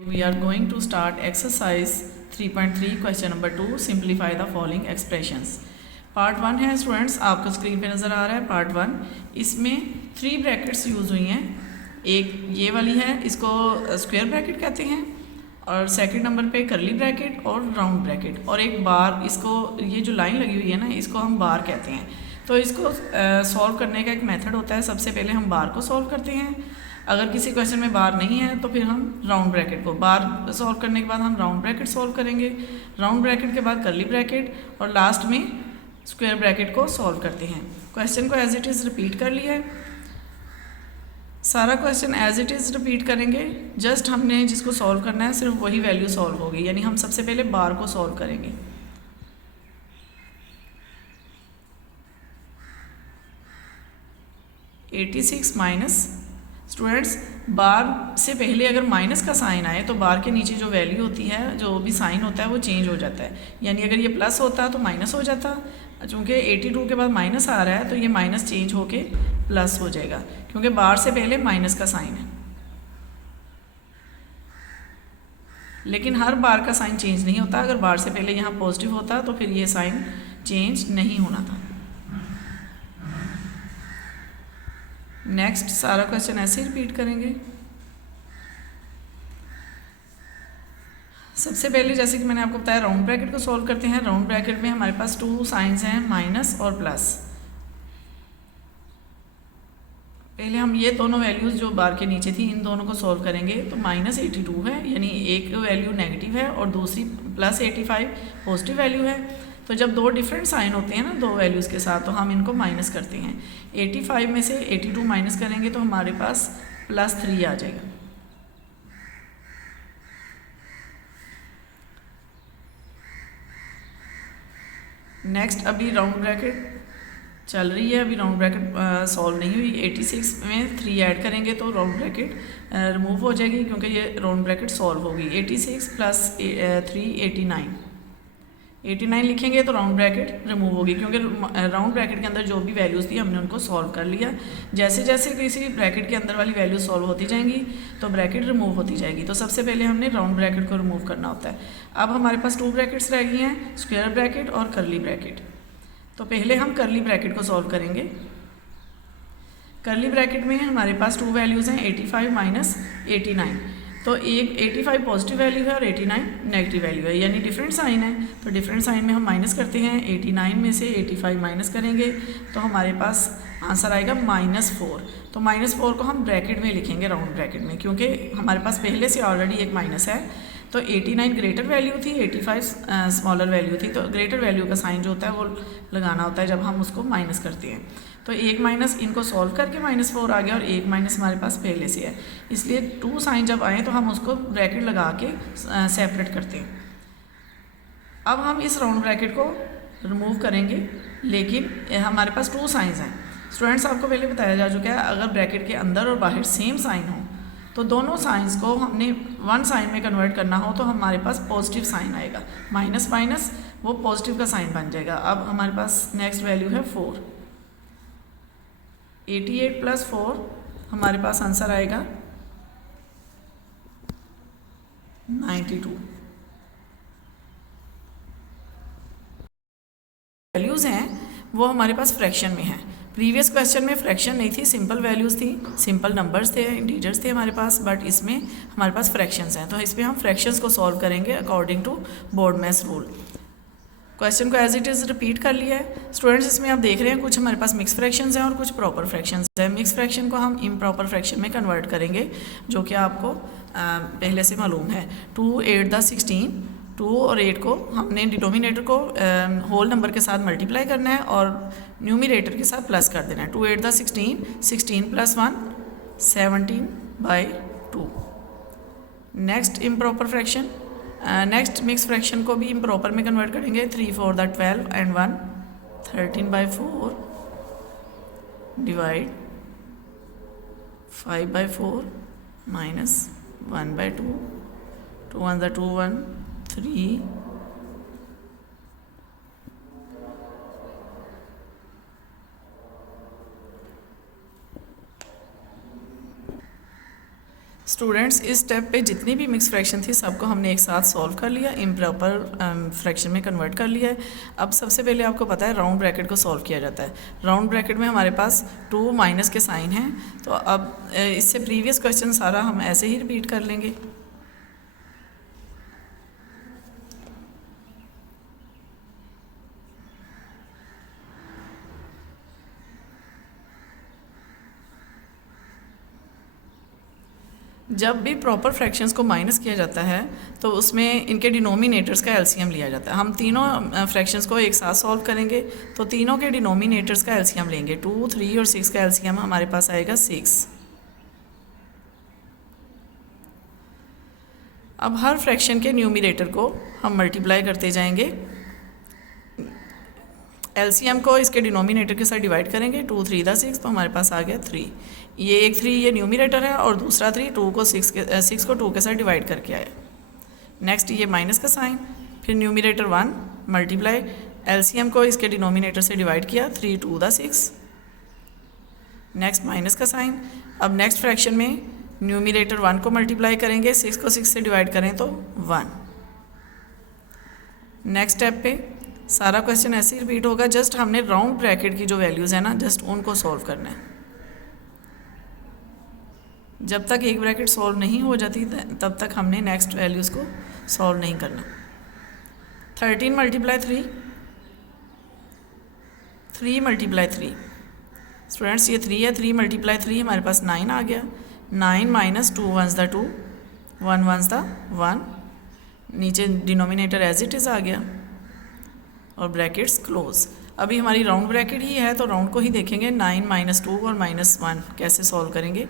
We are going to start exercise 3.3 question number 2 simplify the following expressions. Part 1 है students, आपको screen पे नज़र आ रहा है पार्ट 1। इसमें 3 ब्रैकेट्स यूज़ हुई हैं। एक ये वाली है, इसको स्क्वायर ब्रैकेट कहते हैं, और सेकंड नंबर पे करली ब्रैकेट और राउंड ब्रैकेट, और एक बार, इसको ये जो लाइन लगी हुई है ना, इसको हम बार कहते हैं। तो इसको सॉल्व करने का एक मेथड होता है। सबसे पहले हम बार को सॉल्व करते हैं। अगर किसी क्वेश्चन में बार नहीं है तो फिर हम राउंड ब्रैकेट को, बार सॉल्व करने के बाद हम राउंड ब्रैकेट सॉल्व करेंगे, राउंड ब्रैकेट के बाद करली ब्रैकेट, और लास्ट में स्क्वायर ब्रैकेट को सॉल्व करते हैं। क्वेश्चन को एज इट इज़ रिपीट कर लिया है, सारा question as it is repeat करेंगे। जस्ट हमने जिसको सॉल्व करना है सिर्फ वही वैल्यू सॉल्व होगी, यानी हम सबसे पहले बार को सॉल्व करेंगे। -86 स्टूडेंट्स, बार से पहले अगर माइनस का साइन आए तो बार के नीचे जो वैल्यू होती है, जो भी साइन होता है वो चेंज हो जाता है। यानी अगर ये प्लस होता तो माइनस हो जाता, चूँकि 82 के बाद माइनस आ रहा है तो ये माइनस चेंज होके प्लस हो जाएगा, क्योंकि बार से पहले माइनस का साइन है। लेकिन हर बार का साइन चेंज नहीं होता। अगर बार से पहले यहाँ पॉजिटिव होता तो फिर ये साइन चेंज नहीं होना था। नेक्स्ट सारा क्वेश्चन ऐसे ही रिपीट करेंगे। सबसे पहले जैसे कि मैंने आपको बताया, राउंड ब्रैकेट को सॉल्व करते हैं। राउंड ब्रैकेट में हमारे पास 2 साइंस हैं, माइनस और प्लस। पहले हम ये दोनों वैल्यूज़ जो बार के नीचे थी इन दोनों को सॉल्व करेंगे। तो -82 है, यानी एक वैल्यू नेगेटिव है और दूसरी +85 पॉजिटिव वैल्यू है। तो जब दो डिफरेंट साइन होते हैं ना दो वैल्यूज़ के साथ, तो हम इनको माइनस करते हैं। 85 में से 82 माइनस करेंगे तो हमारे पास +3 आ जाएगा। नेक्स्ट अभी राउंड ब्रैकेट चल रही है, अभी राउंड ब्रैकेट सॉल्व नहीं हुई। 86 में 3 ऐड करेंगे तो राउंड ब्रैकेट रिमूव हो जाएगी, क्योंकि ये राउंड ब्रैकेट सॉल्व होगी। 86 + 3 89 लिखेंगे तो राउंड ब्रैकेट रिमूव होगी, क्योंकि राउंड ब्रैकेट के अंदर जो भी वैल्यूज़ थी हमने उनको सॉल्व कर लिया। जैसे जैसे किसी ब्रैकेट के अंदर वाली वैल्यू सॉल्व होती जाएंगी तो ब्रैकेट रिमूव होती जाएगी। तो सबसे पहले हमने राउंड ब्रैकेट को रिमूव करना होता है। अब हमारे पास 2 ब्रैकेट्स रह गई हैं, स्क्वायर ब्रैकेट और करली ब्रैकेट। तो पहले हम करली ब्रैकेट को सॉल्व करेंगे। करली ब्रैकेट में हमारे पास 2 वैल्यूज़ हैं, 85 - 89। तो एक 85 पॉजिटिव वैल्यू है और 89 नेगेटिव वैल्यू है, यानी डिफरेंट साइन है। तो डिफरेंट साइन में हम माइनस करते हैं। 89 में से 85 माइनस करेंगे तो हमारे पास आंसर आएगा -4। तो -4 को हम ब्रैकेट में लिखेंगे, राउंड ब्रैकेट में, क्योंकि हमारे पास पहले से ऑलरेडी एक माइनस है। तो 89 ग्रेटर वैल्यू थी, 85 स्मॉलर वैल्यू थी। तो ग्रेटर वैल्यू का साइन जो होता है वो लगाना होता है जब हम उसको माइनस करते हैं। तो एक माइनस इनको सॉल्व करके -4 आ गया, और एक माइनस हमारे पास पहले से है, इसलिए 2 साइन जब आए तो हम उसको ब्रैकेट लगा के सेपरेट करते हैं। अब हम इस राउंड ब्रैकेट को रिमूव करेंगे, लेकिन हमारे पास 2 साइंस हैं। स्टूडेंट्स, आपको पहले बताया जा चुका है, अगर ब्रैकेट के अंदर और बाहर सेम साइन हो तो दोनों साइंस को हमने 1 साइन में कन्वर्ट करना हो तो हमारे पास पॉजिटिव साइन आएगा। माइनस माइनस वो पॉजिटिव का साइन बन जाएगा। अब हमारे पास नेक्स्ट वैल्यू है 4। 88 + 4 हमारे पास आंसर आएगा 92। वैल्यूज़ हैं वो हमारे पास फ्रैक्शन में है। प्रीवियस क्वेश्चन में फ्रैक्शन नहीं थी, सिंपल वैल्यूज़ थी, सिंपल नंबर्स थे, इंटीजर्स थे हमारे पास, बट इसमें हमारे पास फ्रैक्शंस हैं। तो इसमें हम फ्रैक्शंस को सॉल्व करेंगे अकॉर्डिंग टू बोर्डमैस रूल। क्वेश्चन को एज इट इज़ रिपीट कर लिया है। स्टूडेंट्स, इसमें आप देख रहे हैं कुछ हमारे पास मिक्स फ्रैक्शंस हैं और कुछ प्रॉपर फ्रैक्शंस हैं। मिक्स फ्रैक्शन को हम इम्प्रॉपर फ्रैक्शन में कन्वर्ट करेंगे, जो कि आपको पहले से मालूम है। 2 8 द 16, 2 और 8 को हमने डिनोमिनेटर को होल नंबर के साथ मल्टीप्लाई करना है और न्यूमिनेटर के साथ प्लस कर देना है। 2 8 the 16, 16 + 1 17/2। Next improper fraction, next mix fraction को भी इम्प्रॉपर में कन्वर्ट करेंगे। 3 4 the 12 and 1 13/4 divide 5/4 minus 1/2, 2 1 the 2 1 3 students, इस स्टेप पे जितनी भी मिक्स फ्रैक्शन थी सबको हमने एक साथ सॉल्व कर लिया, इम्प्रॉपर फ्रैक्शन में कन्वर्ट कर लिया है। अब सबसे पहले आपको पता है राउंड ब्रैकेट को सॉल्व किया जाता है। राउंड ब्रैकेट में हमारे पास 2 माइनस के साइन हैं, तो अब इससे प्रीवियस क्वेश्चन सारा हम ऐसे ही रिपीट कर लेंगे। जब भी प्रॉपर फ्रैक्शंस को माइनस किया जाता है तो उसमें इनके डिनोमिनेटर्स का एलसीएम लिया जाता है। हम तीनों फ्रैक्शंस को एक साथ सॉल्व करेंगे तो तीनों के डिनोमिनेटर्स का एलसीएम लेंगे। 2, 3 और 6 का एलसीएम हमारे पास आएगा 6। अब हर फ्रैक्शन के न्यूमिनेटर को हम मल्टीप्लाई करते जाएंगे। एलसीएम को इसके डिनोमिनेटर के साथ डिवाइड करेंगे। 2, 3 दा 6, तो हमारे पास आ गया 3। ये एक 3 ये न्यूमिनेटर है और दूसरा 3 2 को 6 को 2 के साथ डिवाइड करके आया। नेक्स्ट ये माइनस का साइन, फिर न्यूमिनेटर 1 मल्टीप्लाई, एलसीएम को इसके डिनोमिनेटर से डिवाइड किया। 3, 2 दा 6। नेक्स्ट माइनस का साइन। अब नेक्स्ट फ्रैक्शन में न्यूमिनेटर 1 को मल्टीप्लाई करेंगे, 6 को 6 से डिवाइड करें तो 1। नेक्स्ट स्टेप पे सारा क्वेश्चन ऐसे ही रिपीट होगा, जस्ट हमने राउंड ब्रैकेट की जो वैल्यूज़ है ना जस्ट उनको सॉल्व करना है। जब तक एक ब्रैकेट सॉल्व नहीं हो जाती तब तक हमने नेक्स्ट वैल्यूज़ को सॉल्व नहीं करना। 13 मल्टीप्लाई 3, 3 मल्टीप्लाई 3। स्टूडेंट्स ये 3 है, 3 मल्टीप्लाई 3 हमारे पास 9 आ गया। 9 minus 2 1s the 2, 1 1s the 1। नीचे डिनोमिनेटर एज इट इज़ आ गया और ब्रैकेट्स क्लोज। अभी हमारी राउंड ब्रैकेट ही है तो राउंड को ही देखेंगे। 9 माइनस 2 और माइनस 1 कैसे सॉल्व करेंगे।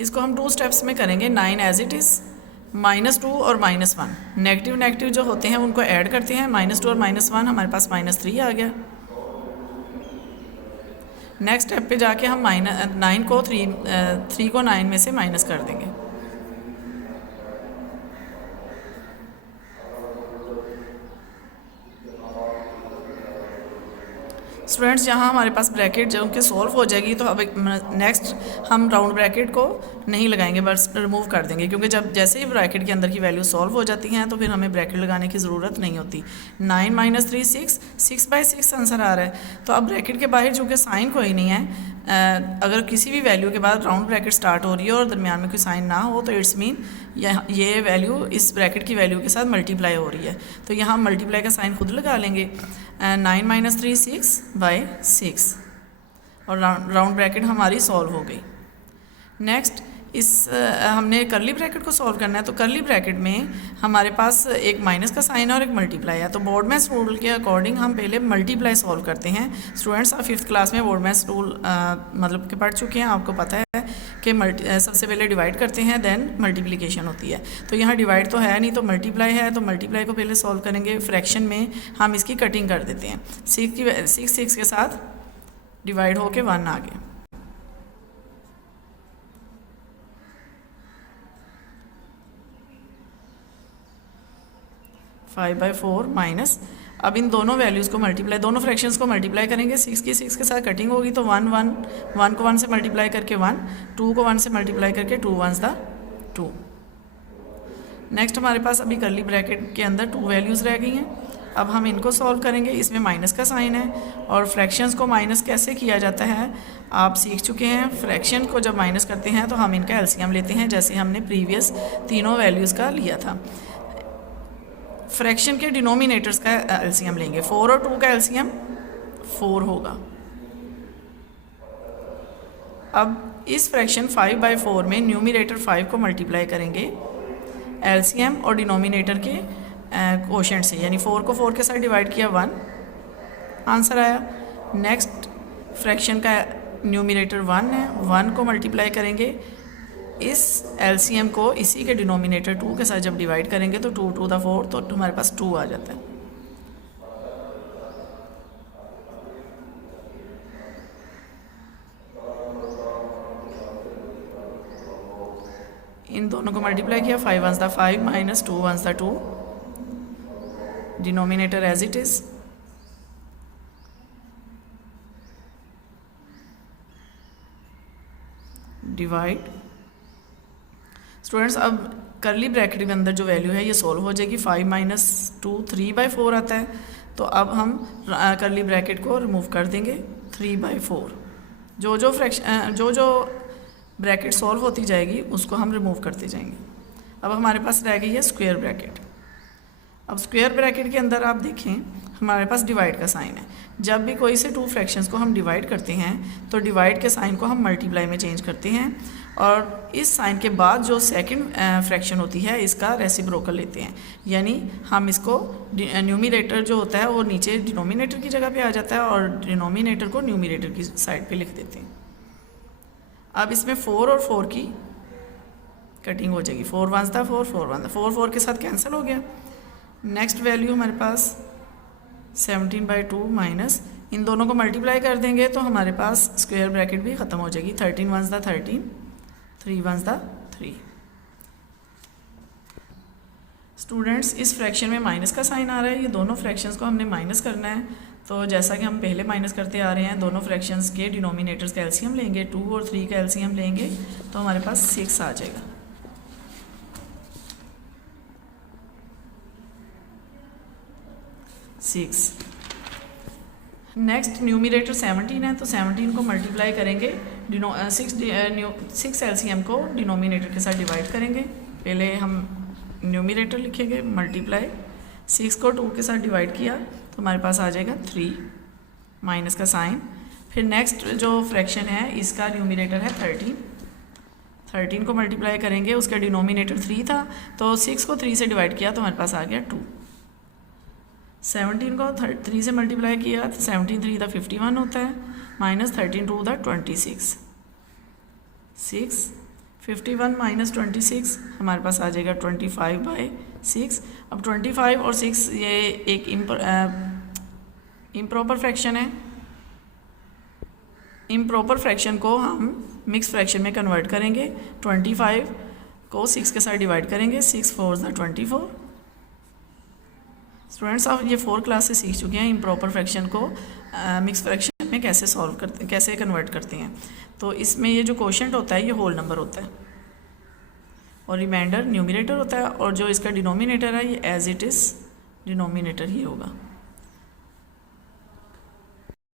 इसको हम 2 स्टेप्स में करेंगे। 9 एज इट इज़, -2 और -1। नेगेटिव नेगेटिव जो होते हैं उनको ऐड करते हैं। -2 और -1 हमारे पास -3 आ गया। नेक्स्ट स्टेप पे जाके हम 9 को 3 को 9 में से माइनस कर देंगे। स्टूडेंट्स यहाँ हमारे पास ब्रैकेट जो उनके सॉल्व हो जाएगी तो अब नेक्स्ट हम राउंड ब्रैकेट को नहीं लगाएंगे, बस रिमूव कर देंगे, क्योंकि जब जैसे ही ब्रैकेट के अंदर की वैल्यू सॉल्व हो जाती हैं तो फिर हमें ब्रैकेट लगाने की ज़रूरत नहीं होती। 9 माइनस 3 6, 6/6 आंसर आ रहा है। तो अब ब्रैकेट के बाहर चूँकि साइन कोई नहीं है, अगर किसी भी वैल्यू के बाद राउंड ब्रैकेट स्टार्ट हो रही है और दरमियान में कोई साइन ना हो तो इट्स मीन ये वैल्यू इस ब्रैकेट की वैल्यू के साथ मल्टीप्लाई हो रही है। तो यहाँ मल्टीप्लाई का साइन खुद लगा लेंगे। 9 माइनस 3 6/6 और राउंड ब्रैकेट हमारी सॉल्व हो गई। नेक्स्ट हमने करली ब्रैकेट को सॉल्व करना है। तो करली ब्रैकेट में हमारे पास एक माइनस का साइन है और एक मल्टीप्लाई है। तो बोर्डमैस रूल के अकॉर्डिंग हम पहले मल्टीप्लाई सॉल्व करते हैं। स्टूडेंट्स आप 5th क्लास में बोर्डमैस रूल मतलब के पढ़ चुके हैं, आपको पता है कि सबसे पहले डिवाइड करते हैं देन मल्टीप्लिकेशन होती है। तो यहाँ डिवाइड तो है नहीं तो मल्टीप्लाई है, तो मल्टीप्लाई को पहले सॉल्व करेंगे। फ्रैक्शन में हम इसकी कटिंग कर देते हैं। 6 के साथ डिवाइड होके 1 आ गया। (5/4) माइनस, अब इन दोनों वैल्यूज़ को मल्टीप्लाई, दोनों फ्रैक्शंस को मल्टीप्लाई करेंगे। 6 की 6 के साथ कटिंग होगी तो 1 1, 1 को 1 से मल्टीप्लाई करके 1, 2 को 1 से मल्टीप्लाई करके 2 1s द 2। नेक्स्ट हमारे पास अभी करली ब्रैकेट के अंदर 2 वैल्यूज़ रह गई हैं। अब हम इनको सॉल्व करेंगे। इसमें माइनस का साइन है और फ्रैक्शंस को माइनस कैसे किया जाता है आप सीख चुके हैं। फ्रैक्शन को जब माइनस करते हैं तो हम इनका एलसीएम लेते हैं, जैसे हमने प्रीवियस तीनों वैल्यूज़ का लिया था। फ्रैक्शन के डिनोमिनेटर्स का एलसीएम लेंगे। 4 और 2 का एलसीएम 4 होगा। अब इस फ्रैक्शन 5/4 में न्यूमिनेटर 5 को मल्टीप्लाई करेंगे एलसीएम और डिनोमिनेटर के कोशेंट से, यानी 4 को 4 के साथ डिवाइड किया 1 आंसर आया। नेक्स्ट फ्रैक्शन का न्यूमिनेटर 1 है, 1 को मल्टीप्लाई करेंगे इस एलसीएम को इसी के डिनोमिनेटर 2 के साथ जब डिवाइड करेंगे तो 2 2 द 4, तो हमारे पास 2 आ जाता है। इन दोनों को मल्टीप्लाई किया, 5 1s the 5 minus 2 1s the 2, denominator as it is, divide. Students अब करली ब्रैकेट के अंदर जो वैल्यू है ये सॉल्व हो जाएगी। 5 माइनस 2 3/4 आता है, तो अब हम करली ब्रैकेट को रिमूव कर देंगे 3/4। जो ब्रैकेट सॉल्व होती जाएगी उसको हम रिमूव करते जाएंगे। अब हमारे पास रह गई है स्क्वायर ब्रैकेट। अब स्क्वायर ब्रैकेट के अंदर आप देखें हमारे पास डिवाइड का साइन है। जब भी कोई से 2 फ्रैक्शंस को हम डिवाइड करते हैं तो डिवाइड के साइन को हम मल्टीप्लाई में चेंज करते हैं, और इस साइन के बाद जो सेकंड फ्रैक्शन होती है इसका रेसिप्रोकल लेते हैं, यानी हम इसको न्यूमिनेटर जो होता है वो नीचे डिनोमिनेटर की जगह पे आ जाता है और डिनोमिनेटर को न्यूमिनेटर की साइड पे लिख देते हैं। अब इसमें 4 और 4 की कटिंग हो जाएगी। 4 1 था 4 4 1 था, 4 4 के साथ कैंसिल हो गया। नेक्स्ट वैल्यू हमारे पास 17/2 माइनस, इन दोनों को मल्टीप्लाई कर देंगे तो हमारे पास स्क्वायर ब्रैकेट भी ख़त्म हो जाएगी। 13 1 था 13, 3 1 था 3। स्टूडेंट्स इस फ्रैक्शन में माइनस का साइन आ रहा है, ये दोनों फ्रैक्शंस को हमने माइनस करना है। तो जैसा कि हम पहले माइनस करते आ रहे हैं, दोनों फ्रैक्शंस के डिनोमिनेटर्स का एलसीएम लेंगे, 2 और 3 का एलसीएम लेंगे तो हमारे पास 6 आ जाएगा। नेक्स्ट न्यूमिनेटर 17 है, तो 17 को मल्टीप्लाई करेंगे 6 एलसीएम को डिनोमिनेटर के साथ डिवाइड करेंगे। पहले हम न्यूमिनेटर लिखेंगे मल्टीप्लाई, 6 को 2 के साथ डिवाइड किया तो हमारे पास आ जाएगा 3 माइनस का साइन। फिर नेक्स्ट जो फ्रैक्शन है इसका न्यूमिनेटर है 13 को मल्टीप्लाई करेंगे, उसका डिनोमिनेटर 3 था तो 6 को 3 से डिवाइड किया तो हमारे पास आ गया 2। 17 को 3 से मल्टीप्लाई किया तो 17 3 था 51 होता है, माइनस 13 2 था 26। 51 माइनस 26 हमारे पास आ जाएगा 25/6। अब 25 और 6 ये एक इम्प्रॉपर फ्रैक्शन है। इम्प्रॉपर फ्रैक्शन को हम मिक्स फ्रैक्शन में कन्वर्ट करेंगे। 25 को 6 के साथ डिवाइड करेंगे, 6 4 था 24। स्टूडेंट्स आप ये 4 क्लासेस सीख चुके हैं इम्प्रॉपर फ्रैक्शन को मिक्स फ्रैक्शन में कैसे सॉल्व करते, कैसे कन्वर्ट करते हैं। तो इसमें ये जो कोशेंट होता है ये होल नंबर होता है और रिमाइंडर न्यूमिनेटर होता है, और जो इसका डिनोमिनेटर है ये एज इट इज़ डिनोमिनेटर ही होगा।